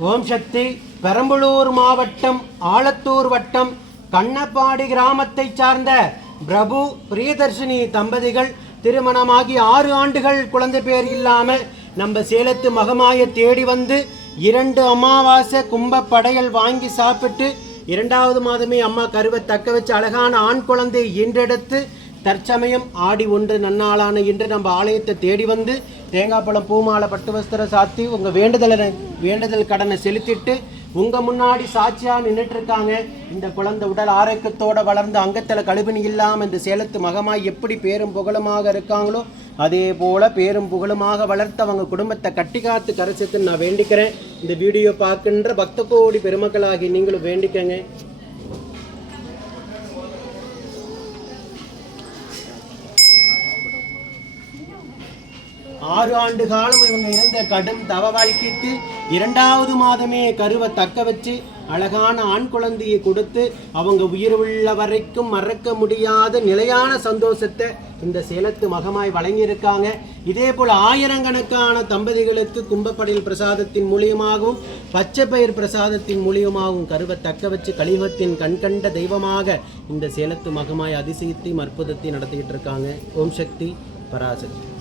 ஓம் சக்தி பெரம்பலூர் மாவட்டம் ஆலத்தூர் வட்டம் கண்ணப்பாடி கிராமத்தைச் சார்ந்த பிரபு பிரியதர்ஷினி தம்பதிகள் திருமணமாகி ஆறு ஆண்டுகள் குழந்தை பேர் இல்லாமல் நம்ம சேலத்து மகமாய தேடி வந்து இரண்டு அமாவாசை கும்ப படையல் வாங்கி சாப்பிட்டு இரண்டாவது மாதமே அம்மா கருவை தக்க வச்சு அழகான ஆண் குழந்தை ஈன்றெடுத்து தற்சமயம் ஆடி ஒன்று நன்னாளான இன்று நம்ம ஆலயத்தை தேடி வந்து தேங்காய் பழம் பூமாலை பட்டு வஸ்திரம் சாத்தி உங்கள் வேண்டுதலை வேண்டுதல் கடனை செலுத்திட்டு உங்கள் முன்னாடி சாட்சியாக நின்றுட்டுருக்காங்க இந்த குழந்தை உடல் ஆரோக்கியத்தோடு வளர்ந்து அங்கத்தில் கழுவினி இல்லாமல் இந்த சேலத்து மகமாய் எப்படி பேரும் புகழுமாக இருக்காங்களோ அதே போல் பேரும் புகழுமாக வளர்த்து அவங்க குடும்பத்தை கட்டி காத்து கரைச்சத்துன்னு நான் வேண்டிக்கிறேன். இந்த வீடியோ பார்க்கின்ற பக்த கோடி பெருமக்களாகி நீங்களும் வேண்டிக்கங்க. ஆறு ஆண்டு காலம் இவங்க இருந்த கடும் தவ வாழ்க்கைக்கு இரண்டாவது மாதமே கருவை தக்க வச்சு அழகான ஆண் குழந்தையை கொடுத்து அவங்க உயிர் உள்ள வரைக்கும் மறக்க முடியாத நிலையான சந்தோஷத்தை இந்த சேலத்து மகமாய் வழங்கியிருக்காங்க. இதே போல் ஆயிரக்கணக்கான தம்பதிகளுக்கு கும்பப்படையில் பிரசாதத்தின் மூலியமாகவும் பச்சை பயிர் பிரசாதத்தின் மூலியமாகவும் கருவை தக்க வச்சு கலியுகத்தின் கண்கண்ட தெய்வமாக இந்த சேலத்து மகமாய் அதிசயத்தையும் அற்புதத்தையும் நடத்திக்கிட்டு இருக்காங்க. ஓம் சக்தி பராசக்தி.